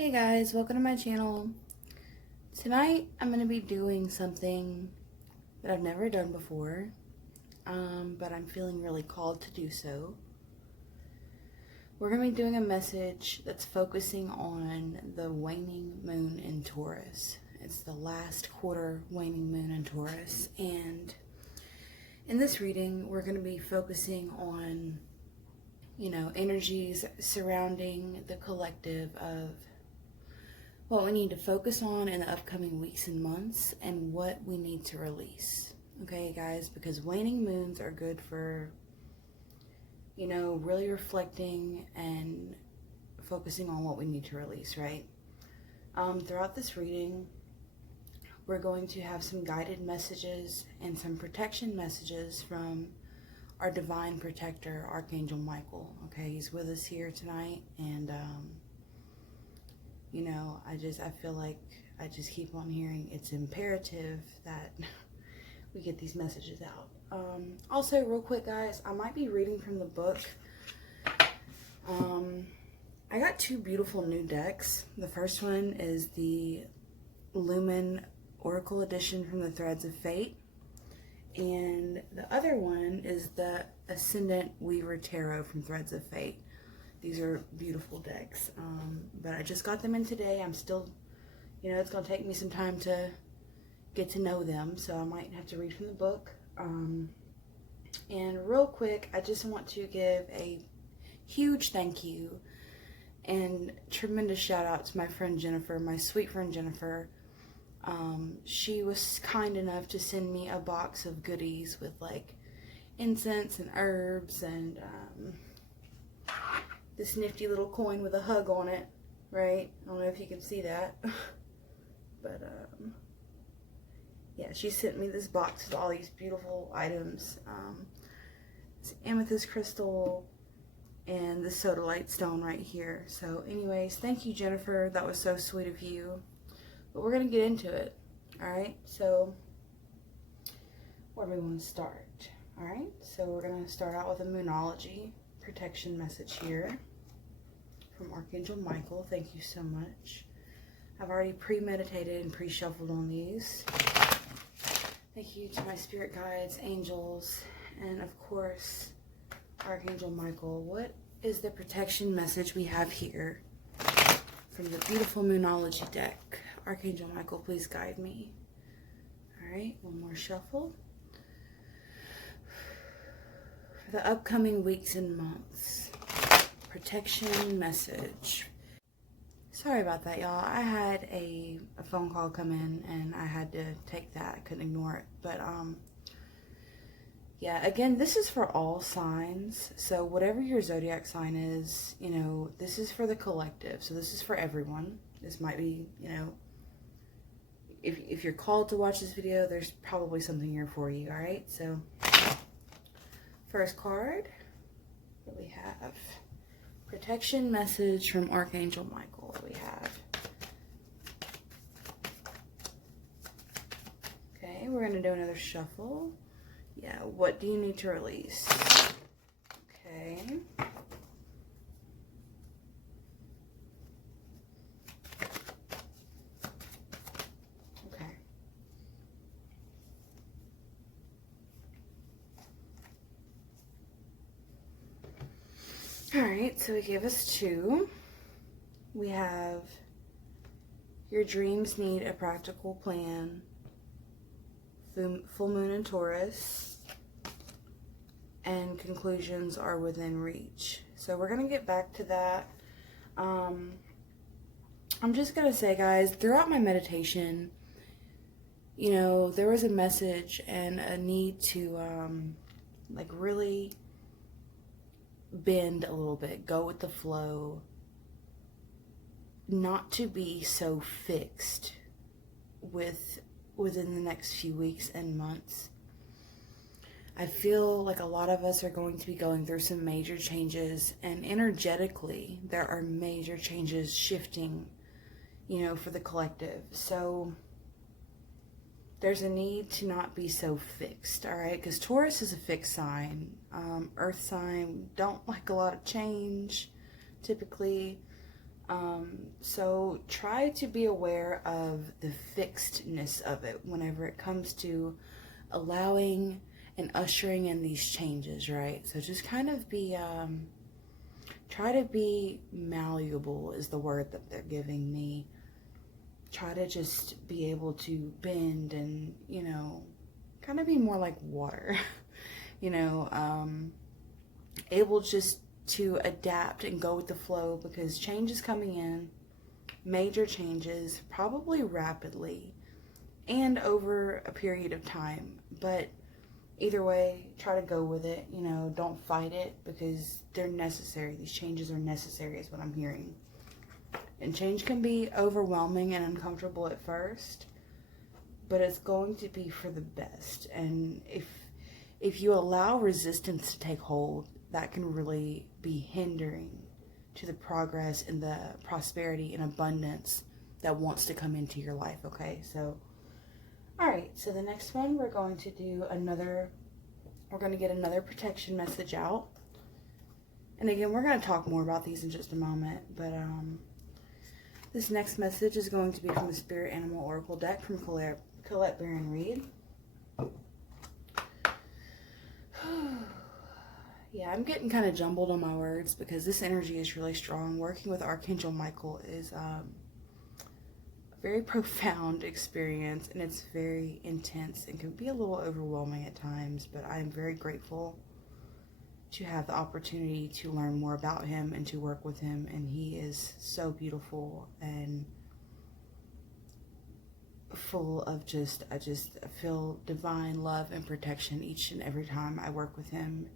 Hey guys, welcome to my channel. Tonight I'm going to be doing something that I've never done before, but I'm feeling really called to do so. We're going to be doing a message that's focusing on the waning moon in Taurus. It's the last quarter waning moon in Taurus, and in this reading we're going to be focusing on, energies surrounding the collective of what we need to focus on in the upcoming weeks and months and what we need to release. Okay, guys, because waning moons are good for, really reflecting and focusing on what we need to release, right? Throughout this reading, we're going to have some guided messages and some protection messages from our divine protector, Archangel Michael. Okay, he's with us here tonight, and I feel like I just keep on hearing it's imperative that we get these messages out. Also, real quick, guys, I might be reading from the book. I got two beautiful new decks. The first one is the Lumen Oracle edition from the Threads of Fate. And the other one is the Ascendant Weaver Tarot from Threads of Fate. These are beautiful decks, but I just got them in today. I'm still, it's going to take me some time to get to know them, so I might have to read from the book. And real quick, I just want to give a huge thank you and tremendous shout out to my friend Jennifer, my sweet friend Jennifer. She was kind enough to send me a box of goodies with like incense and herbs and this nifty little coin with a hug on it, right? I don't know if you can see that. But, yeah, she sent me this box with all these beautiful items. This amethyst crystal and the sodalite stone right here. So, anyways, thank you, Jennifer. That was so sweet of you. But we're going to get into it, alright? So, where do we want to start? Alright, so we're going to start out with a Moonology protection message here from Archangel Michael. Thank you so much. I've already premeditated and pre-shuffled on these. Thank you to my spirit guides, angels, and of course, Archangel Michael. What is the protection message we have here from the beautiful Moonology deck? Archangel Michael, please guide me. Alright, one more shuffle. For the upcoming weeks and months. Protection message. Sorry about that, y'all. I had a phone call come in and I had to take that. I couldn't ignore it. But, yeah, again, this is for all signs. So whatever your zodiac sign is, this is for the collective. So this is for everyone. This might be, if you're called to watch this video, there's probably something here for you, alright? So, first card that we have. Protection message from Archangel Michael. We have. Okay, we're going to do another shuffle. Yeah, what do you need to release? Okay. Okay. Alright, so he gave us two. We have your dreams need a practical plan, full moon in Taurus, and conclusions are within reach. So we're going to get back to that. I'm just going to say, guys, throughout my meditation, there was a message and a need to really bend a little bit, go with the flow, not to be so fixed within the next few weeks and months. I feel like a lot of us are going to be going through some major changes, and energetically there are major changes shifting, for the collective. So there's a need to not be so fixed, alright? Because Taurus is a fixed sign. Earth sign don't like a lot of change, typically. So try to be aware of the fixedness of it whenever it comes to allowing and ushering in these changes, right? So just kind of be, try to be malleable is the word that they're giving me. Try to just be able to bend and, you know, kind of be more like water, you know, able just to adapt and go with the flow, because change is coming in, major changes, probably rapidly and over a period of time. But either way, try to go with it, you know, don't fight it, because they're necessary. These changes are necessary is what I'm hearing. And change can be overwhelming and uncomfortable at first, but it's going to be for the best. And if you allow resistance to take hold, that can really be hindering to the progress and the prosperity and abundance that wants to come into your life, okay? So, all right, so the next one, we're going to do we're going to get another protection message out. And again, we're going to talk more about these in just a moment, but this next message is going to be from the Spirit Animal Oracle deck from Colette Baron Reed. Yeah, I'm getting kind of jumbled on my words because this energy is really strong. Working with Archangel Michael is a very profound experience, and it's very intense and can be a little overwhelming at times, but I am very grateful to have the opportunity to learn more about him and to work with him. And he is so beautiful and full of I just feel divine love and protection each and every time I work with him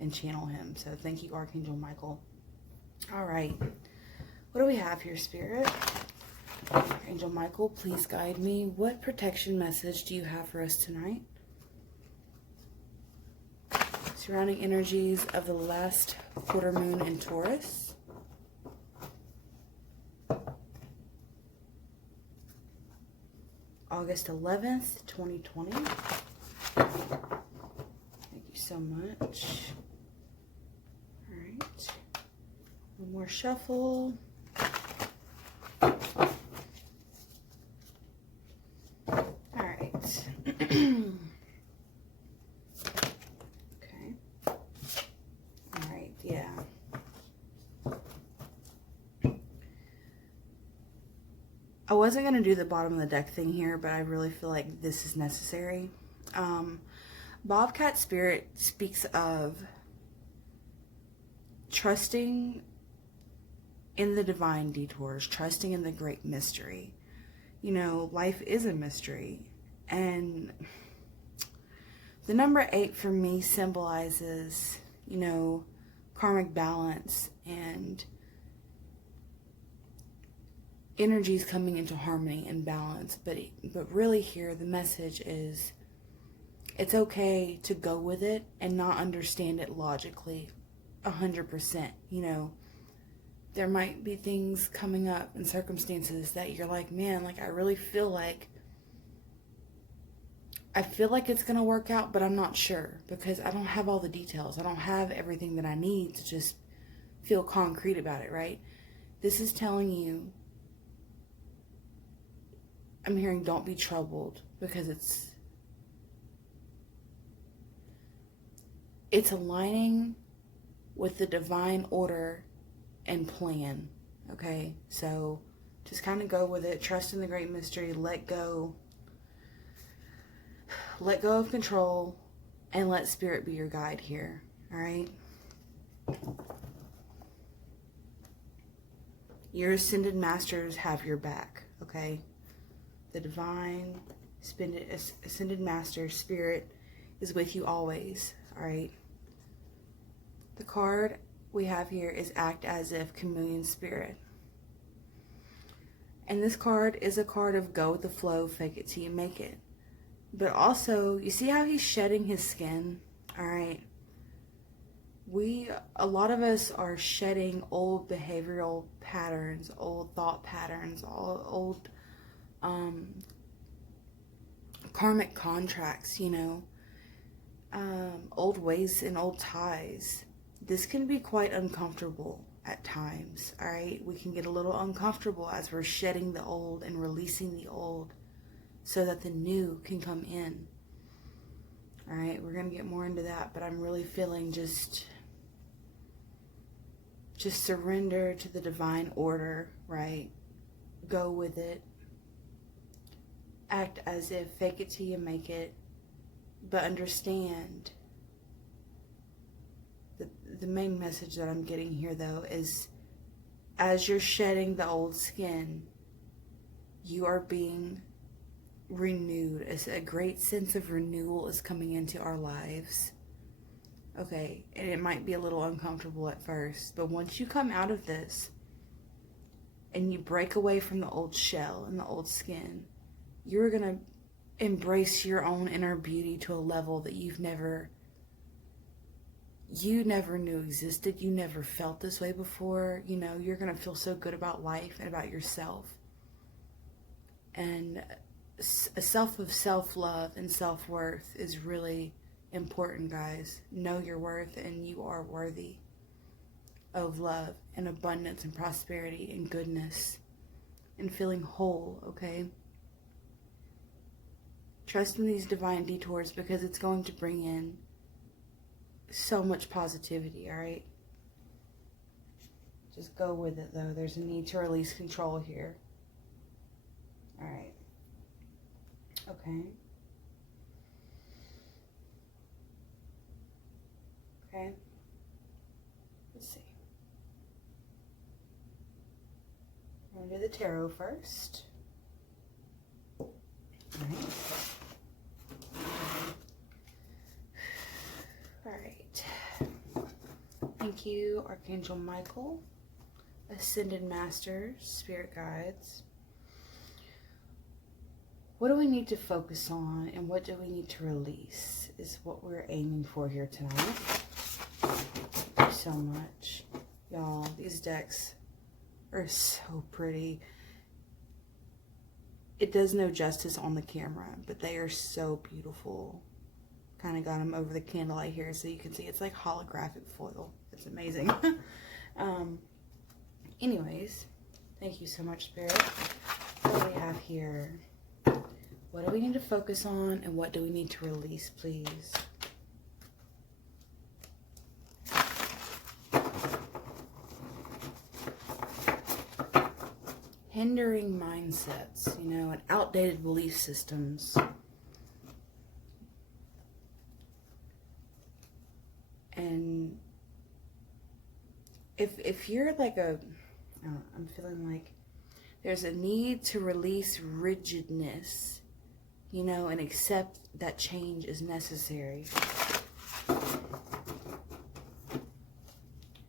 and channel him. So thank you, Archangel Michael. All right, what do we have here, Spirit? Archangel Michael, please guide me. What protection message do you have for us tonight? Surrounding energies of the last quarter moon in Taurus. August 11th, 2020. Thank you so much. All right. One more shuffle. All right. I wasn't going to do the bottom of the deck thing here, but I really feel like this is necessary. Bobcat Spirit speaks of trusting in the divine detours, trusting in the great mystery. You know, life is a mystery. And the number 8 for me symbolizes, you know, karmic balance and energies coming into harmony and balance. But really here the message is it's okay to go with it and not understand it logically 100%. You know, there might be things coming up and circumstances that you're like, man, like I really feel like it's going to work out, but I'm not sure because I don't have all the details. I don't have everything that I need to just feel concrete about it, right? This is telling you, I'm hearing don't be troubled, because it's aligning with the divine order and plan, okay? So just kind of go with it. Trust in the great mystery. Let go of control and let spirit be your guide here, all right? Your ascended masters have your back, okay? The divine ascended master spirit is with you always, all right? The card we have here is Act As If, Chameleon Spirit. And this card is a card of go with the flow, fake it till you make it. But also, you see how he's shedding his skin, all right? A lot of us are shedding old behavioral patterns, old thought patterns, old karmic contracts, you know, old ways and old ties. This can be quite uncomfortable, at times, all right? We can get a little uncomfortable as we're shedding the old and releasing the old so that the new can come in. All right, we're going to get more into that, but I'm really feeling just surrender to the divine order, right? Go with it. Act as if, fake it till you make it, but understand the main message that I'm getting here, though, is as you're shedding the old skin, you are being renewed. As a great sense of renewal is coming into our lives. Okay, and it might be a little uncomfortable at first, but once you come out of this and you break away from the old shell and the old skin, you're going to embrace your own inner beauty to a level that you never knew existed. You never felt this way before. You know, you're going to feel so good about life and about yourself. And a self-love and self-worth is really important, guys. Know your worth, and you are worthy of love and abundance and prosperity and goodness and feeling whole, okay? Trust in these divine detours because it's going to bring in so much positivity, all right? Just go with it, though. There's a need to release control here. All right. Okay. Okay. Let's see. I'm going to do the tarot first. All right. All right. Thank you, Archangel Michael, Ascended Masters, Spirit Guides. What do we need to focus on and what do we need to release is what we're aiming for here tonight. Thank you so much. Y'all, these decks are so pretty. It does no justice on the camera, but they are so beautiful. Kind of got them over the candlelight here so you can see it's like holographic foil. It's amazing. Anyways, thank you so much, Spirit. What do we have here? What do we need to focus on and what do we need to release, please? Hindering mindsets, you know, and outdated belief systems. And if you're like I'm feeling like there's a need to release rigidness, you know, and accept that change is necessary.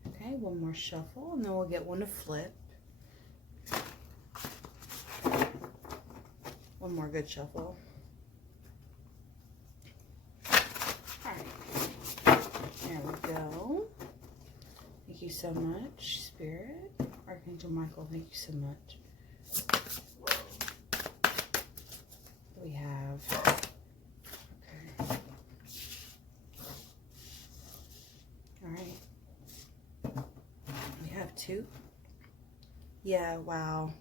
Okay, one more shuffle and then we'll get one to flip. One more good shuffle. Alright. There we go. Thank you so much, Spirit. Archangel Michael, thank you so much. We have, okay. Alright. We have two. Yeah, wow.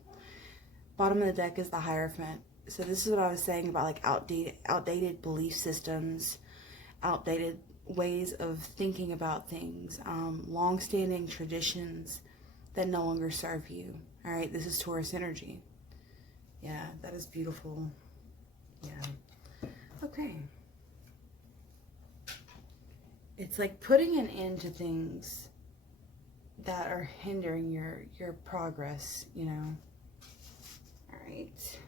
Bottom of the deck is the Hierophant. So this is what I was saying about like outdated belief systems, outdated ways of thinking about things, long-standing traditions that no longer serve you. All right, this is Taurus energy. Yeah, that is beautiful. Yeah. Okay. It's like putting an end to things that are hindering your progress, you know. All right.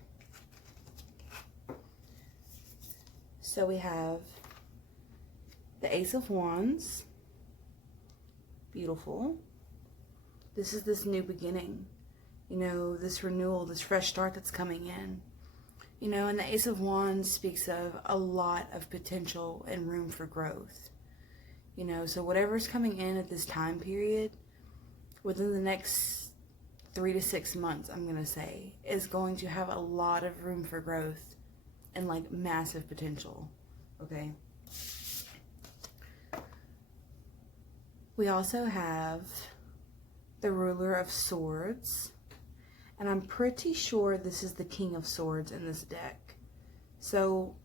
So we have the Ace of Wands. Beautiful. This is this new beginning. You know, this renewal, this fresh start that's coming in. You know, and the Ace of Wands speaks of a lot of potential and room for growth. You know, so whatever's coming in at this time period, within the next 3 to 6 months, I'm going to say, is going to have a lot of room for growth and like massive potential. Okay. We also have the ruler of swords. And I'm pretty sure this is the king of swords in this deck. So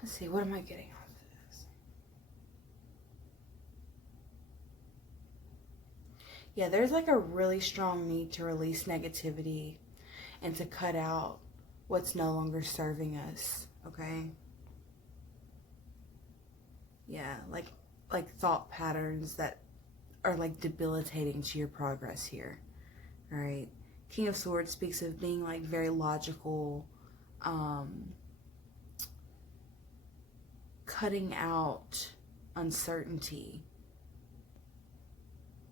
let's see, what am I getting out of this? Yeah, there's like a really strong need to release negativity and to cut out what's no longer serving us, okay? Yeah, like thought patterns that are like debilitating to your progress here. All right. King of Swords speaks of being like very logical, cutting out uncertainty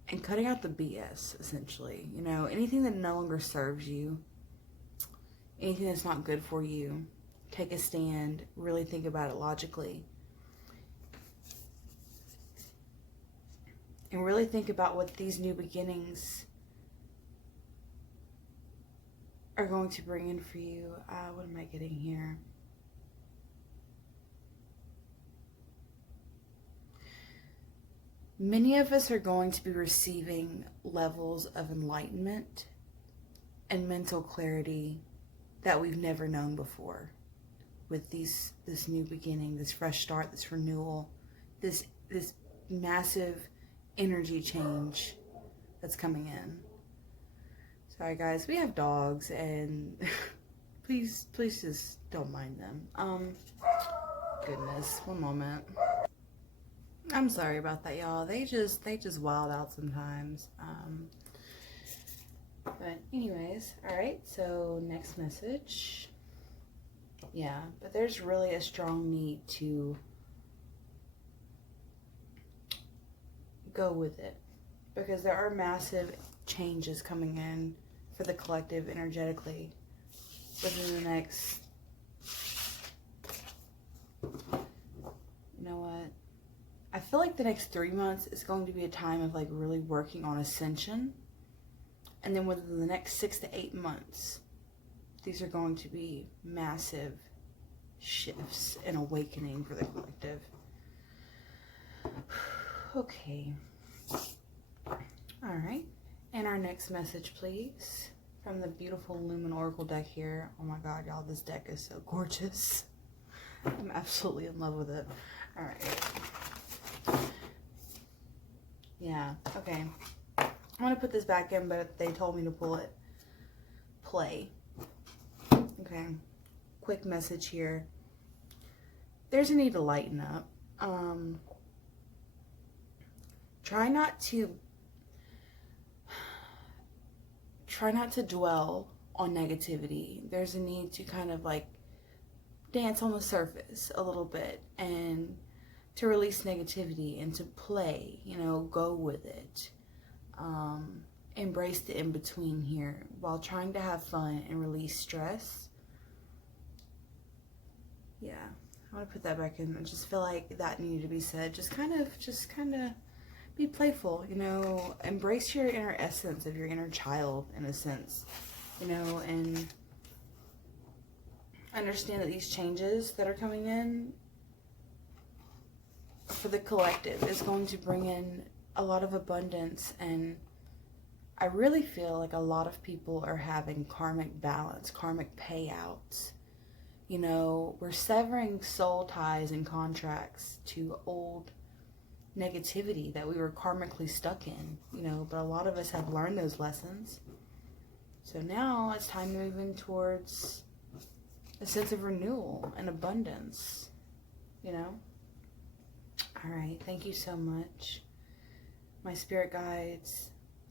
and cutting out the BS, essentially. You know, anything that no longer serves you, anything that's not good for you, take a stand, really think about it logically. And really think about what these new beginnings are going to bring in for you. What am I getting here? Many of us are going to be receiving levels of enlightenment and mental clarity that we've never known before with this new beginning, this fresh start, this renewal, this massive energy change that's coming in. Sorry guys, we have dogs and please just don't mind them. Goodness, one moment. I'm sorry about that, y'all. They just wild out sometimes. But anyways, all right, so next message. Yeah, but there's really a strong need to go with it because there are massive changes coming in for the collective energetically within the next, you know what, I feel like the next 3 months is going to be a time of like really working on ascension, and then within the next 6 to 8 months these are going to be massive shifts and awakening for the collective. Okay. All right. And our next message, please, from the beautiful Lumen Oracle deck here. Oh my God, y'all, this deck is so gorgeous. I'm absolutely in love with it. All right. Yeah, okay. I want to put this back in, but they told me to pull it. Play. Okay. Quick message here. There's a need to lighten up. Try not to dwell on negativity. There's a need to kind of like dance on the surface a little bit and to release negativity and to play, you know, go with it. Embrace the in-between here while trying to have fun and release stress. Yeah, I want to put that back in. I just feel like that needed to be said. Just kind of be playful, you know, embrace your inner essence of your inner child in a sense, you know, and understand that these changes that are coming in for the collective is going to bring in a lot of abundance. And I really feel like a lot of people are having karmic balance, karmic payouts. You know, we're severing soul ties and contracts to old negativity that we were karmically stuck in, you know, but a lot of us have learned those lessons. So now it's time to move in towards a sense of renewal and abundance, you know. All right, thank you so much. My spirit guides,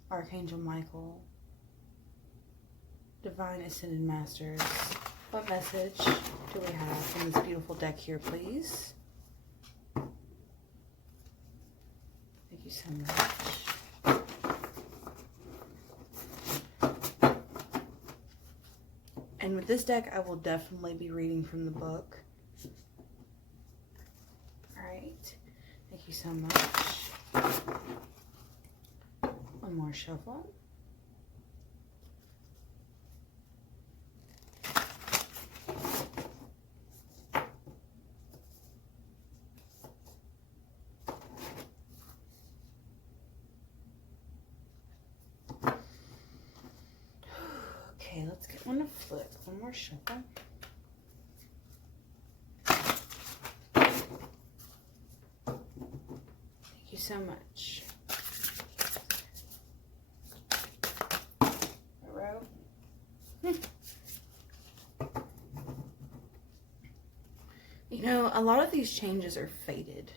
Archangel Michael, Divine Ascended Masters, what message do we have from this beautiful deck here, please? Thank you so much. And with this deck, I will definitely be reading from the book. All right. Thank you so much. One more shuffle. let's get one to flip. One more shuffle. Thank you so much. You know, a lot of these changes are fated.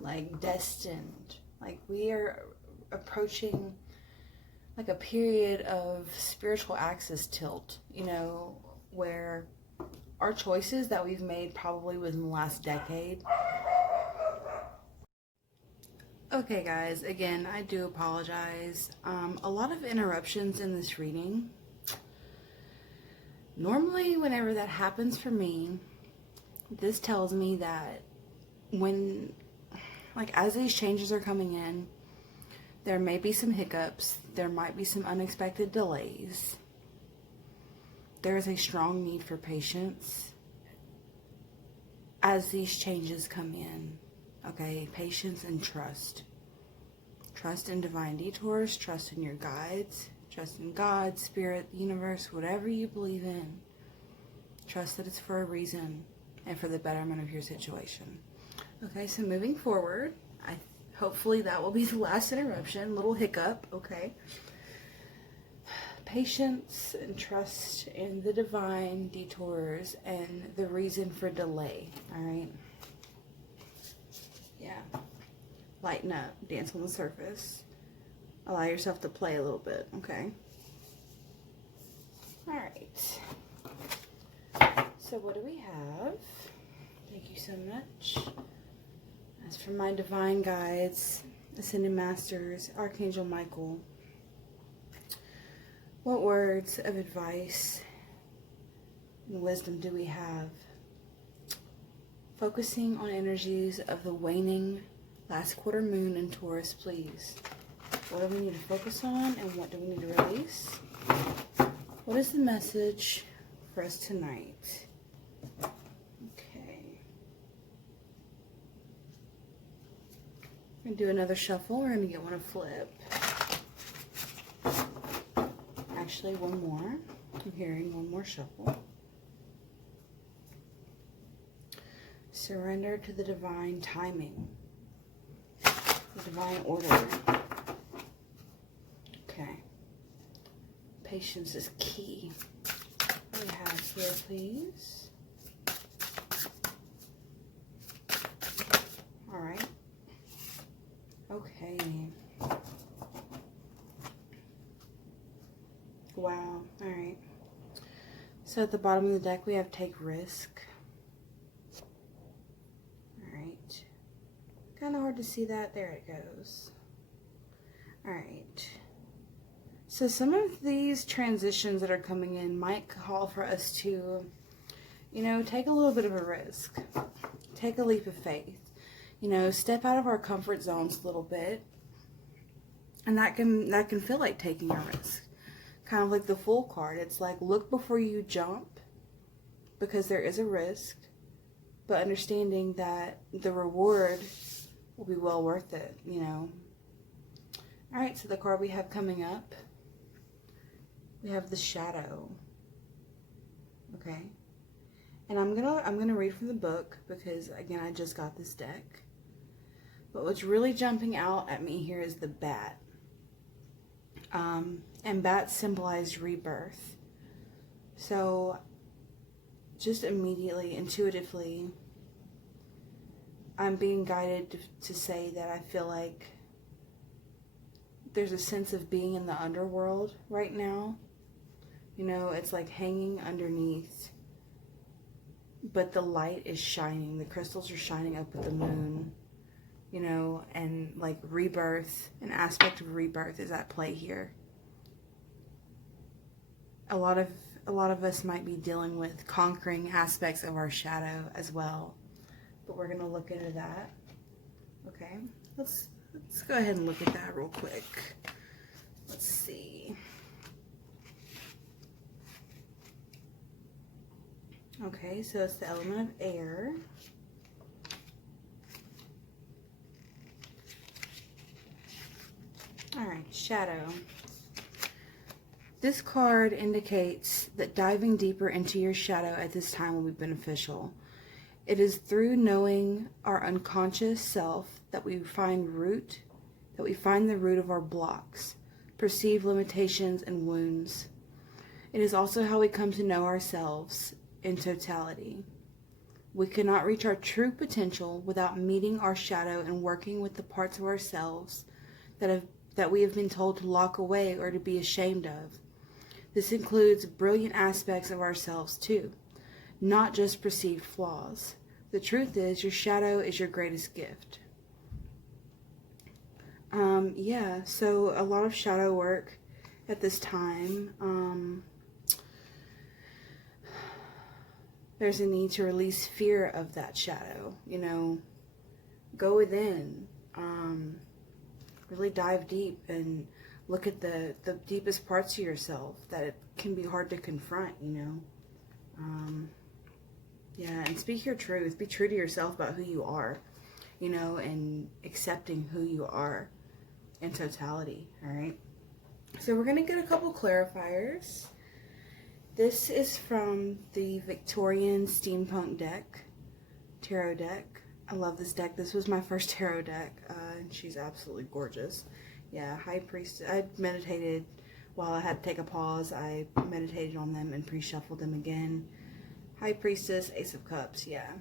Like destined. Like we are approaching like a period of spiritual axis tilt, you know, where our choices that we've made probably within the last decade. Okay guys, again, I do apologize. A lot of interruptions in this reading. Normally, whenever that happens for me, this tells me that when, like, as these changes are coming in, there may be some hiccups, there might be some unexpected delays. There is a strong need for patience as these changes come in. Okay, patience and trust. Trust in divine detours, trust in your guides, trust in God, spirit, the universe, whatever you believe in. Trust that it's for a reason and for the betterment of your situation. Okay, so moving forward, hopefully that will be the last interruption, little hiccup, okay? Patience and trust in the divine detours and the reason for delay, all right? Yeah. Lighten up, dance on the surface. Allow yourself to play a little bit, okay? All right. So what do we have? Thank you so much. As for my divine guides, Ascended Masters, Archangel Michael, what words of advice and wisdom do we have? Focusing on energies of the waning last quarter moon in Taurus, please. What do we need to focus on and what do we need to release? What is the message for us tonight? Okay. I'm going to do another shuffle. We're going to get one to flip. Actually, one more. I'm hearing one more shuffle. Surrender to the divine timing. The divine order. Okay. Patience is key. What do we have here, please? All right. Okay. Wow. All right. So at the bottom of the deck, we have take risk. All right. Kind of hard to see that. There it goes. All right. So some of these transitions that are coming in might call for us to, you know, take a little bit of a risk. Take a leap of faith. You know, step out of our comfort zones a little bit. And that can feel like taking a risk. Kind of like the Fool card. It's like, look before you jump, because there is a risk, but understanding that the reward will be well worth it, you know. All right, so the card we have coming up, we have the Shadow. Okay, and I'm gonna read from the book because again I just got this deck. But what's really jumping out at me here is the bat. And bats symbolize rebirth. So just immediately, intuitively, I'm being guided to say that I feel like there's a sense of being in the underworld right now. You know, it's like hanging underneath, but the light is shining. The crystals are shining up with the moon, you know, and like rebirth, an aspect of rebirth is at play here. A lot of us might be dealing with conquering aspects of our shadow as well, but we're going to look into that. Okay, let's go ahead and look at that real quick. Let's see. Okay, so it's the element of air. All right, shadow. This card indicates that diving deeper into your shadow at this time will be beneficial. It is through knowing our unconscious self that we find the root of our blocks, perceived limitations, and wounds. It is also how we come to know ourselves in totality. We cannot reach our true potential without meeting our shadow and working with the parts of ourselves that we have been told to lock away or to be ashamed of. This includes brilliant aspects of ourselves too, not just perceived flaws. The truth is, your shadow is your greatest gift. Yeah, so a lot of shadow work at this time. There's a need to release fear of that shadow, you know, go within, really dive deep and look at the deepest parts of yourself that it can be hard to confront, you know. Yeah, and speak your truth. Be true to yourself about who you are, you know, and accepting who you are in totality, all right? So we're going to get a couple clarifiers. This is from the Victorian Steampunk deck, tarot deck. I love this deck. This was my first tarot deck, and she's absolutely gorgeous. Yeah, High Priestess. I meditated while I had to take a pause. I meditated on them and pre-shuffled them again. High Priestess, Ace of Cups, yeah.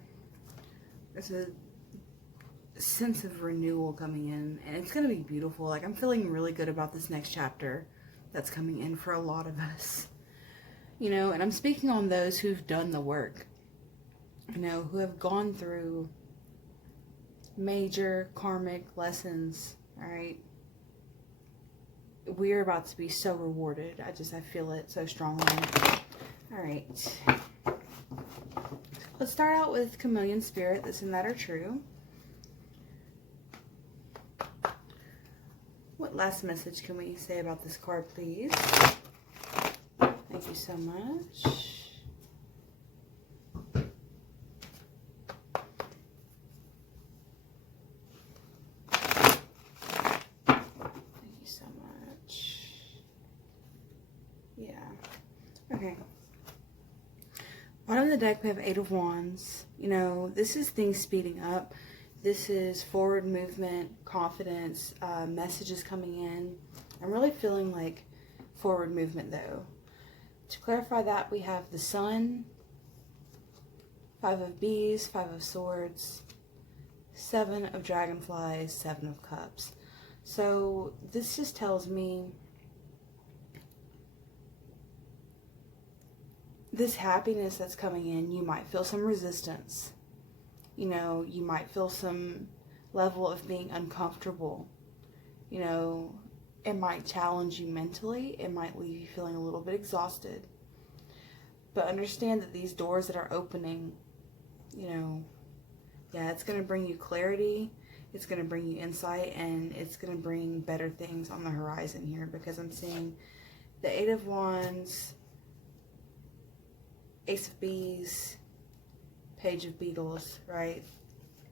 There's a sense of renewal coming in, and it's going to be beautiful. Like, I'm feeling really good about this next chapter that's coming in for a lot of us. You know, and I'm speaking on those who've done the work, you know, who have gone through major karmic lessons, all right? We're about to be so rewarded. I feel it so strongly. All right. Let's start out with Chameleon Spirit, this and that are true. What last message can we say about this card, please? Thank you so much. Thank you so much. Yeah. Okay. Bottom of the deck, we have Eight of Wands. You know, this is things speeding up. This is forward movement, confidence, messages coming in. I'm really feeling like forward movement, though. To clarify that, we have the Sun, Five of Bees, Five of Swords, Seven of Dragonflies, Seven of Cups. So this just tells me this happiness that's coming in, you might feel some resistance. You know, you might feel some level of being uncomfortable. You know, it might challenge you mentally. It might leave you feeling a little bit exhausted. But understand that these doors that are opening, you know, yeah, it's going to bring you clarity. It's going to bring you insight. And it's going to bring better things on the horizon here. Because I'm seeing the Eight of Wands, Ace of Bees, Page of Beetles, right?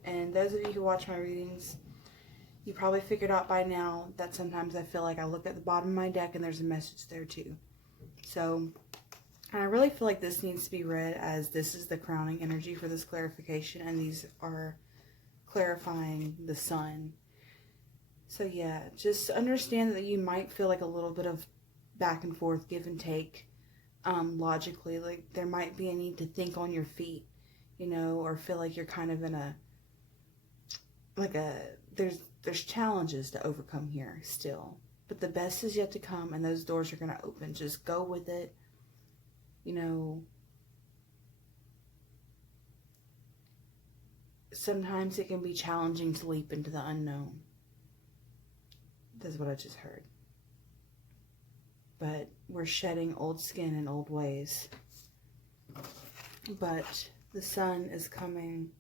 And those of you who watch my readings, you probably figured out by now that sometimes I feel like I look at the bottom of my deck and there's a message there too. So I really feel like this needs to be read as this is the crowning energy for this clarification, and these are clarifying the Sun. So yeah, just understand that you might feel like a little bit of back and forth, give and take, logically. Like there might be a need to think on your feet, you know, or feel like you're kind of in a, like a, there's challenges to overcome here still. But the best is yet to come, and those doors are going to open. Just go with it. You know, sometimes it can be challenging to leap into the unknown. That's what I just heard. But we're shedding old skin and old ways. But the Sun is coming.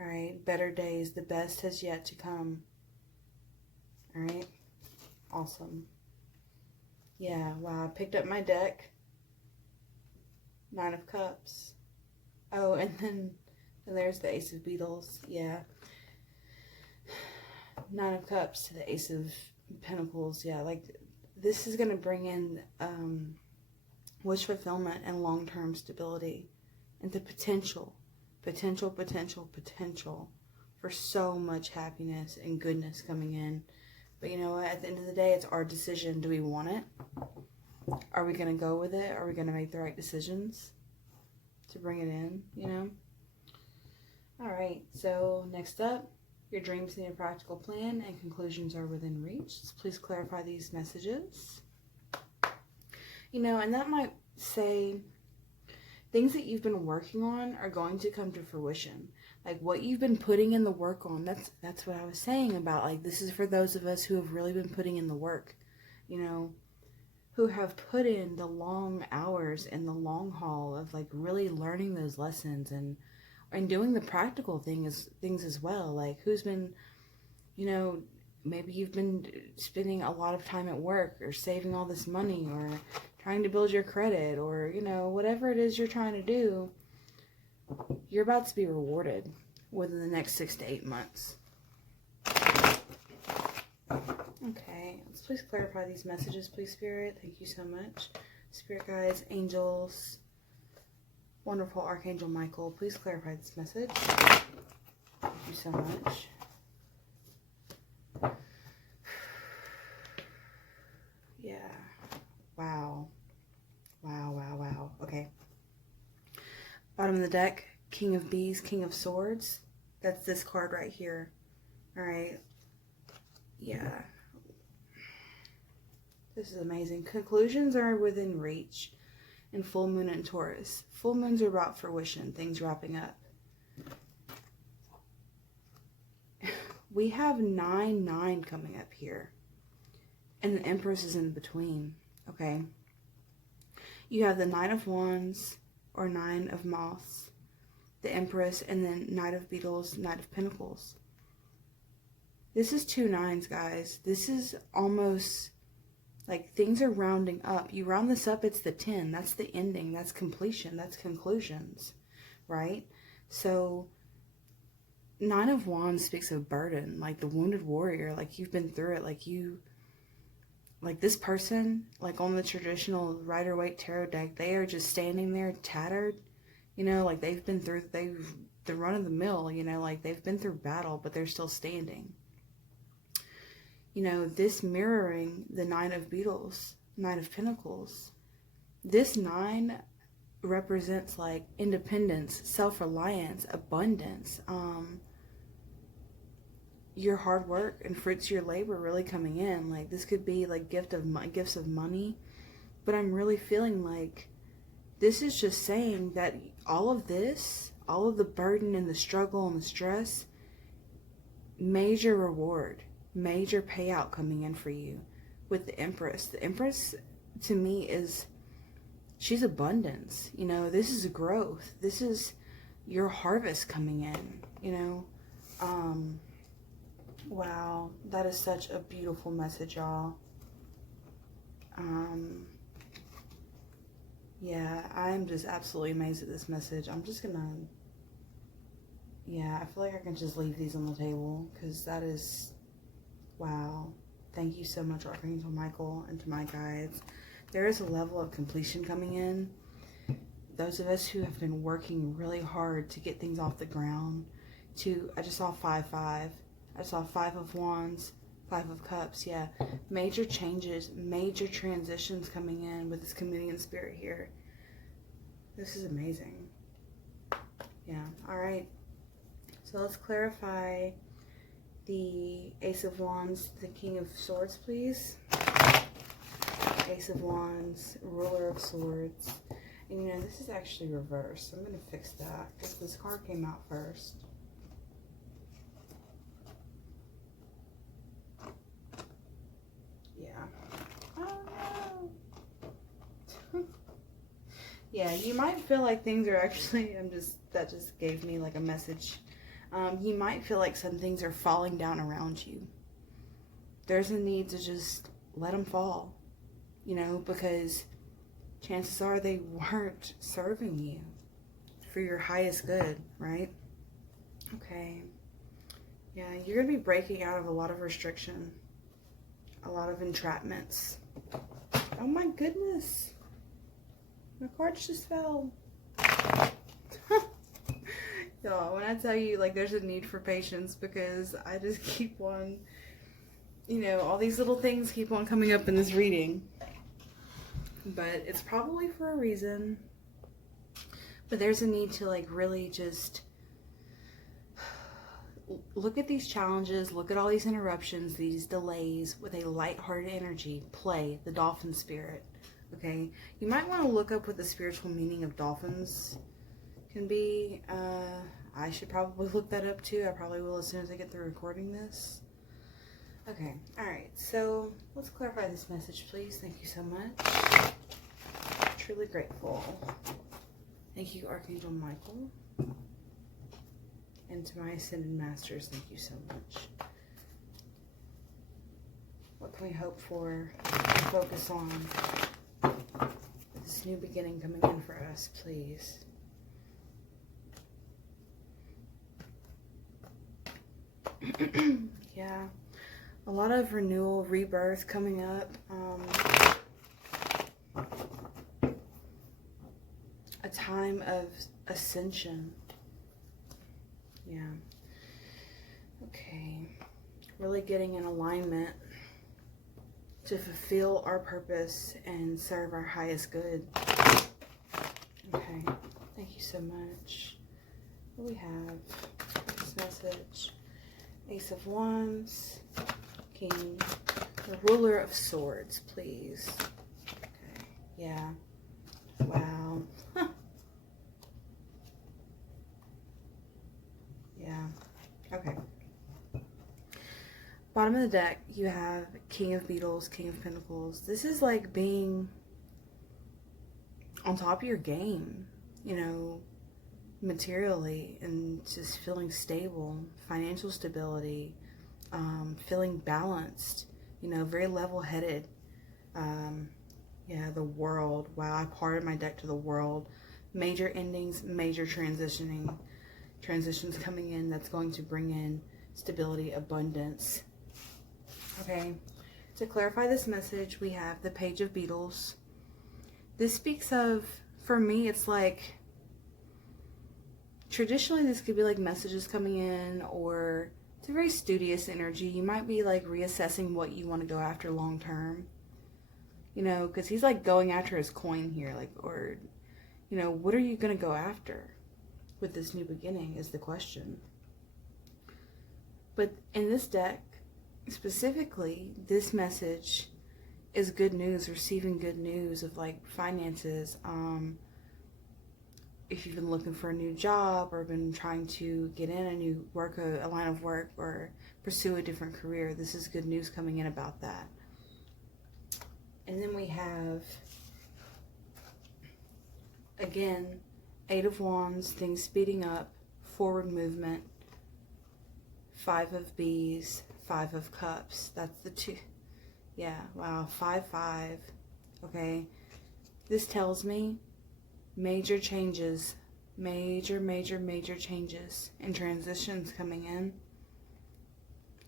All right, better days. The best has yet to come. All right, awesome. Yeah, wow, I picked up my deck. Nine of Cups. Oh, and then there's the Ace of Beetles. Yeah. Nine of Cups to the Ace of Pentacles. Yeah, like this is going to bring in wish fulfillment and long-term stability and the potential for so much happiness and goodness coming in. But you know what? At the end of the day, it's our decision. Do we want it? Are we going to go with it? Are we going to make the right decisions to bring it in, you know? All right, so next up, your dreams need a practical plan and conclusions are within reach. So please clarify these messages. You know, and that might say things that you've been working on are going to come to fruition. Like what you've been putting in the work on, that's what I was saying about, like, this is for those of us who have really been putting in the work, you know, who have put in the long hours and the long haul of like really learning those lessons and doing the practical things as well. Like who's been, you know, maybe you've been spending a lot of time at work or saving all this money or trying to build your credit or, you know, whatever it is you're trying to do, you're about to be rewarded within the next 6 to 8 months. Okay, let's please clarify these messages, please, Spirit. Thank you so much. Spirit guides, angels, wonderful Archangel Michael, please clarify this message. Thank you so much. Yeah. Wow. Wow. Okay. Bottom of the deck, King of Bees, King of Swords. That's this card right here. All right. Yeah. This is amazing. Conclusions are within reach. And full moon in Taurus. Full moons are about fruition, things wrapping up. We have 9-9 coming up here. And the Empress is in between. Okay. You have the Knight of Wands or Nine of Moths, the Empress, and then Knight of Beetles, Knight of Pentacles. This is 2 9s, guys. This is almost like things are rounding up. You round this up, it's the 10. That's the ending. That's completion. That's conclusions, right? So 9 of Wands speaks of burden, like the wounded warrior, like you've been through it, like this person, like on the traditional Rider-Waite tarot deck, they are just standing there tattered, you know, like they've been through, the run of the mill, you know, like they've been through battle, but they're still standing. You know, this mirroring the Nine of Beetles, Knight of Pentacles. This 9 represents like independence, self-reliance, abundance, your hard work and fruits of your labor really coming in. Like this could be like gifts of money, but I'm really feeling like this is just saying that all of this, all of the burden and the struggle and the stress, major reward, major payout coming in for you with the Empress. The Empress to me is, she's abundance, you know, this is growth. This is your harvest coming in, you know. Wow, that is such a beautiful message, y'all. Yeah, I'm just absolutely amazed at this message. I'm just gonna, yeah, I feel like I can just leave these on the table because that is, wow. Thank you so much, Archangel Michael, and to my guides. There is a level of completion coming in. Those of us who have been working really hard to get things off the ground, I just saw 5-5. I saw 5 of Wands, 5 of Cups, yeah. Major changes, major transitions coming in with this chameleon spirit here. This is amazing. Yeah, all right. So let's clarify the Ace of Wands, the King of Swords, please. Ace of Wands, Ruler of Swords. And you know, this is actually reversed. So I'm going to fix that because this card came out first. Yeah, you might feel like things are actually, that just gave me like a message. You might feel like some things are falling down around you. There's a need to just let them fall, you know, because chances are they weren't serving you for your highest good, right? Okay. Yeah, you're going to be breaking out of a lot of restriction, a lot of entrapments. Oh my goodness. My cards just fell. Y'all, when I tell you, like, there's a need for patience because I just keep on, you know, all these little things keep on coming up in this reading. But it's probably for a reason. But there's a need to, like, really just look at these challenges, look at all these interruptions, these delays with a lighthearted energy. Play the dolphin spirit, okay? You might want to look up what the spiritual meaning of dolphins can be. I should probably look that up too. I probably will as soon as I get through recording this. Okay, alright, so let's clarify this message, please. Thank you so much. Truly grateful. Thank you, Archangel Michael. And to my Ascended Masters, thank you so much. What can we hope for and focus on this new beginning coming in for us, please? Yeah, a lot of renewal, rebirth coming up. A time of ascension. Yeah. Okay. Really getting in alignment to fulfill our purpose and serve our highest good. Okay. Thank you so much. What do we have? This message. Ace of Wands. King. The Ruler of Swords, please. Okay. Yeah. Wow. Huh. Yeah. Okay. Bottom of the deck, you have King of Beetles, King of Pentacles. This is like being on top of your game, you know, materially, and just feeling stable, financial stability, feeling balanced, you know, very level-headed. Yeah, the World. Wow, I parted my deck to the World. Major endings, major transitions coming in that's going to bring in stability, abundance. Okay, to clarify this message, we have the Page of Beetles. This speaks of, for me, it's like, traditionally this could be like messages coming in, or it's a very studious energy. You might be like reassessing what you want to go after long term. You know, because he's like going after his coin here, like, or, you know, what are you going to go after with this new beginning is the question. But in this deck, specifically, this message is good news, receiving good news of like finances. If you've been looking for a new job or been trying to get in a new work, a line of work, or pursue a different career, this is good news coming in about that. And then we have, again, Eight of Wands, things speeding up, forward movement, Five of Bees, Five of Cups. That's the two. Yeah, wow, 5-5. Okay, this tells me major changes, major changes and transitions coming in.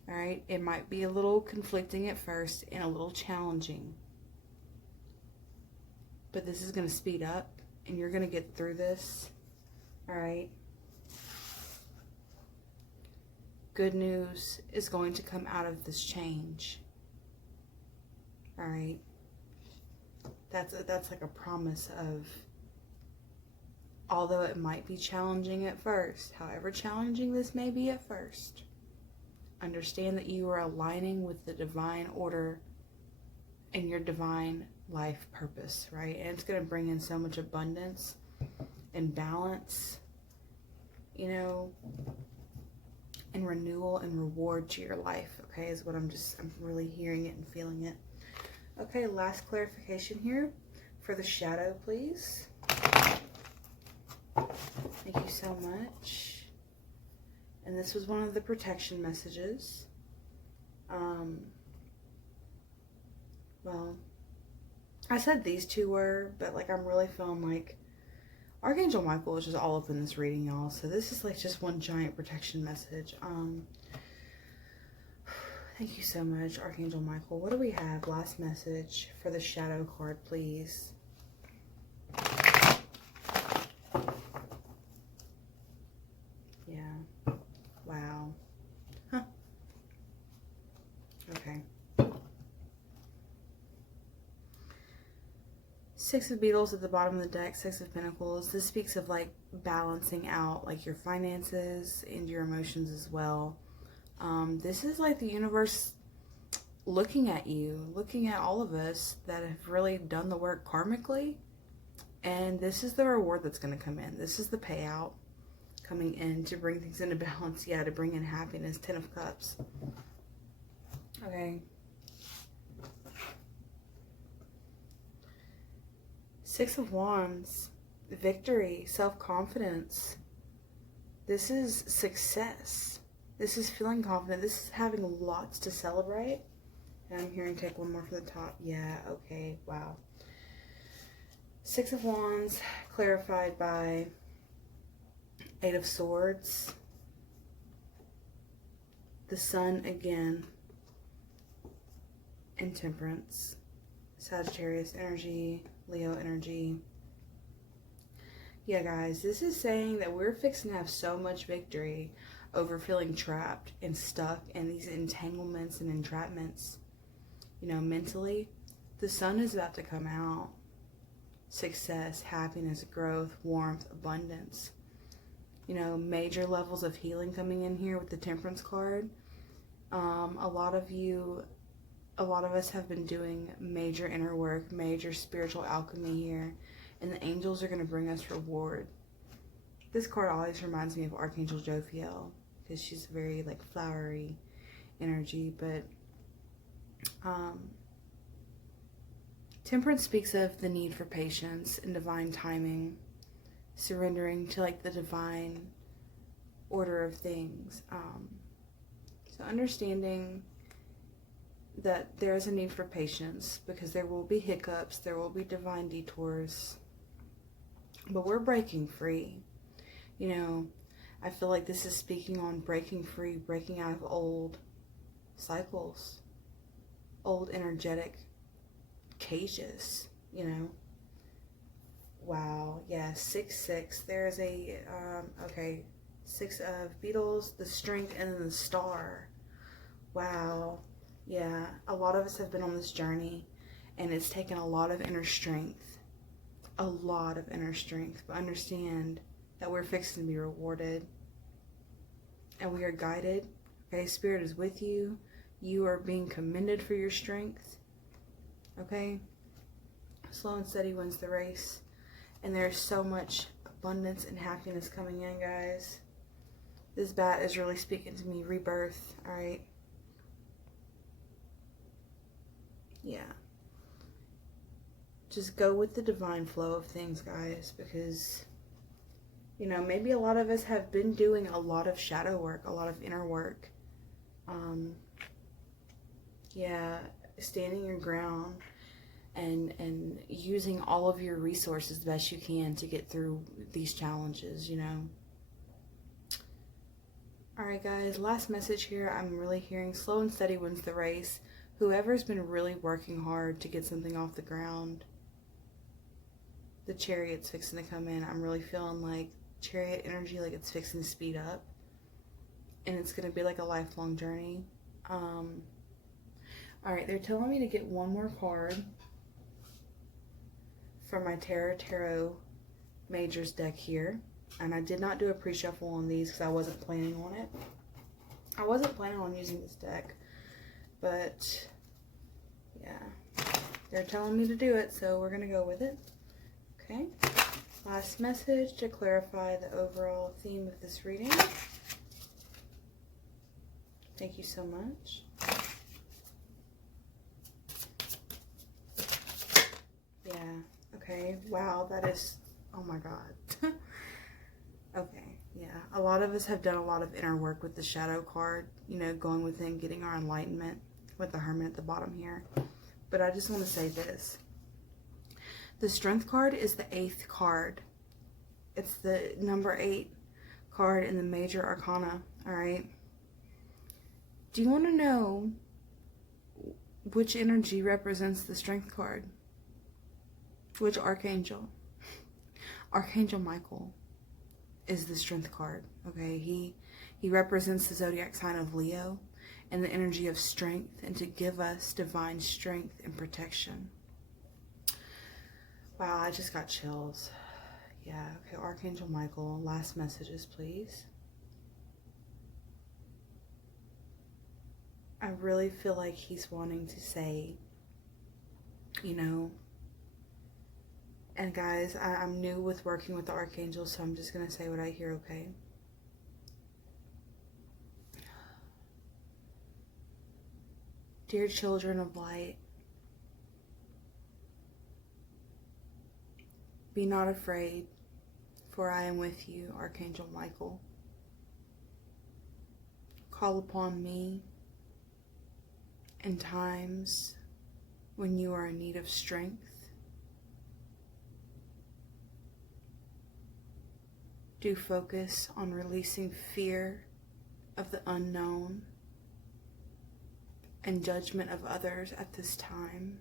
All right, it might be a little conflicting at first and a little challenging, but this is going to speed up and you're going to get through this. All right. Good news is going to come out of this change. All right. That's like a promise of, although it might be challenging at first, however challenging this may be at first, understand that you are aligning with the divine order and your divine life purpose, right? And it's going to bring in so much abundance and balance, you know, and renewal and reward to your life, okay, is what I'm really hearing it and feeling it. Okay, last clarification here for the shadow, please. Thank you so much. And this was one of the protection messages. Well, I said these two were, but like I'm really feeling like Archangel Michael is just all up in this reading, y'all. So this is like just one giant protection message. Thank you so much, Archangel Michael. What do we have? Last message for the shadow card, please. Yeah. Wow. Huh. Okay. Six of Beetles at the bottom of the deck, Six of Pentacles. This speaks of like balancing out like your finances and your emotions as well. This is like the universe looking at you, looking at all of us that have really done the work karmically. And this is the reward that's going to come in. This is the payout coming in to bring things into balance. Yeah, to bring in happiness. 10 of Cups. Okay. Six of Wands. Victory. Self-confidence. This is success. This is feeling confident. This is having lots to celebrate. And I'm hearing take one more from the top. Yeah, okay, wow. Six of Wands, clarified by Eight of Swords. The Sun again. And Temperance. Sagittarius energy, Leo energy. Yeah, guys, this is saying that we're fixing to have so much victory over feeling trapped and stuck in these entanglements and entrapments. You know, mentally, the sun is about to come out. Success, happiness, growth, warmth, abundance. You know, major levels of healing coming in here with the Temperance card. A lot of us have been doing major inner work, major spiritual alchemy here, and the angels are going to bring us reward. This card always reminds me of Archangel Jophiel, because she's very like flowery energy, but Temperance speaks of the need for patience and divine timing, surrendering to like the divine order of things. So understanding that there is a need for patience, because there will be hiccups, there will be divine detours, but we're breaking free. You know, I feel like this is speaking on breaking free, breaking out of old cycles, old energetic cages, you know. Wow, yeah, 6-6. There's a, okay, 6 of Beetles, the Strength, and then the Star. Wow, yeah, a lot of us have been on this journey, and it's taken a lot of inner strength. A lot of inner strength, but understand that we're fixing to be rewarded. And we are guided. Okay, Spirit is with you. You are being commended for your strength. Okay? Slow and steady wins the race. And there's so much abundance and happiness coming in, guys. This bat is really speaking to me. Rebirth, alright? Yeah. Just go with the divine flow of things, guys, because, you know, maybe a lot of us have been doing a lot of shadow work, a lot of inner work. Yeah, standing your ground and using all of your resources the best you can to get through these challenges, you know. Alright, guys, last message here. I'm really hearing slow and steady wins the race. Whoever's been really working hard to get something off the ground, the Chariot's fixing to come in. I'm really feeling like Chariot energy, like it's fixing to speed up, and it's going to be like a lifelong journey. Alright, they're telling me to get one more card from my Tarot Majors deck here, and I did not do a pre-shuffle on these because I wasn't planning on it. I wasn't planning on using this deck, but yeah, they're telling me to do it, so we're going to go with it. Okay, last message to clarify the overall theme of this reading. Thank you so much. Yeah, okay, wow, that is, oh my god. Okay, yeah, a lot of us have done a lot of inner work with the Shadow card, you know, going within, getting our enlightenment with the Hermit at the bottom here. But I just want to say this. The Strength card is the 8th card. It's the number 8 card in the Major Arcana, alright? Do you want to know Which energy represents the Strength card? Which archangel? Archangel Michael is the Strength card, okay? He represents the zodiac sign of Leo and the energy of strength, and to give us divine strength and protection. Wow, I just got chills. Yeah, okay, Archangel Michael, last messages, please. I really feel like he's wanting to say, you know, and guys, I'm new with working with the archangels, so I'm just going to say what I hear, okay? Dear children of light, be not afraid, for I am with you, Archangel Michael. Call upon me in times when you are in need of strength. Do focus on releasing fear of the unknown and judgment of others at this time.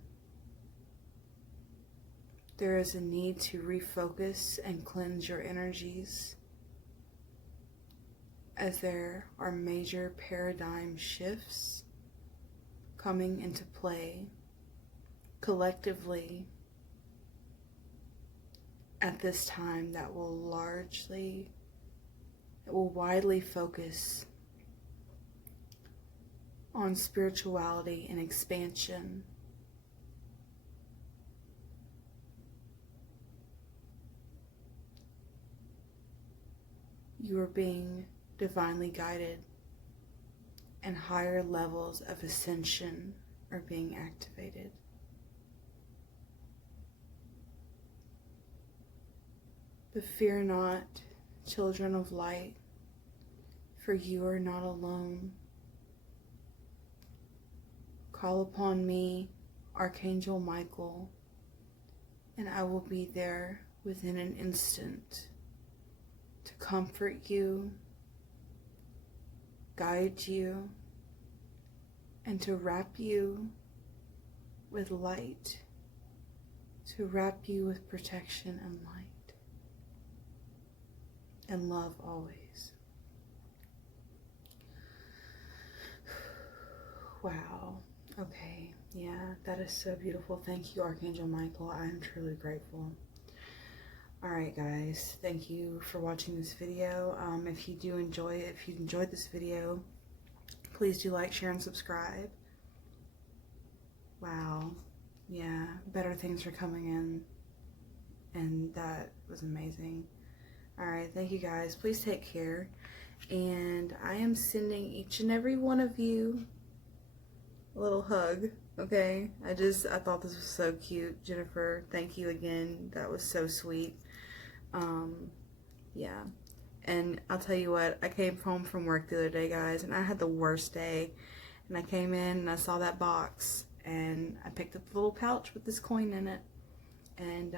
There is a need to refocus and cleanse your energies, as there are major paradigm shifts coming into play collectively at this time that will widely focus on spirituality and expansion. You are being divinely guided, and higher levels of ascension are being activated. But fear not, children of light, for you are not alone. Call upon me, Archangel Michael, and I will be there within an instant to comfort you, guide you, and to wrap you with light, to wrap you with protection and light. And love always. Wow. Okay. Yeah, that is so beautiful. Thank you, Archangel Michael. I am truly grateful. Alright, guys. Thank you for watching this video. If you enjoyed this video, please do like, share, and subscribe. Wow. Yeah, better things are coming in. And that was amazing. Alright, thank you guys. Please take care. And I am sending each and every one of you a little hug, okay? I thought this was so cute. Jennifer, thank you again. That was so sweet. Yeah. And I'll tell you what, I came home from work the other day, guys, and I had the worst day. And I came in and I saw that box, and I picked up the little pouch with this coin in it. And,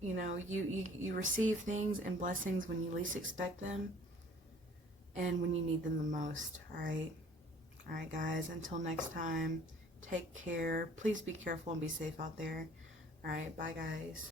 you know, you receive things and blessings when you least expect them and when you need them the most. Alright, guys, until next time, take care. Please be careful and be safe out there. Alright, bye, guys.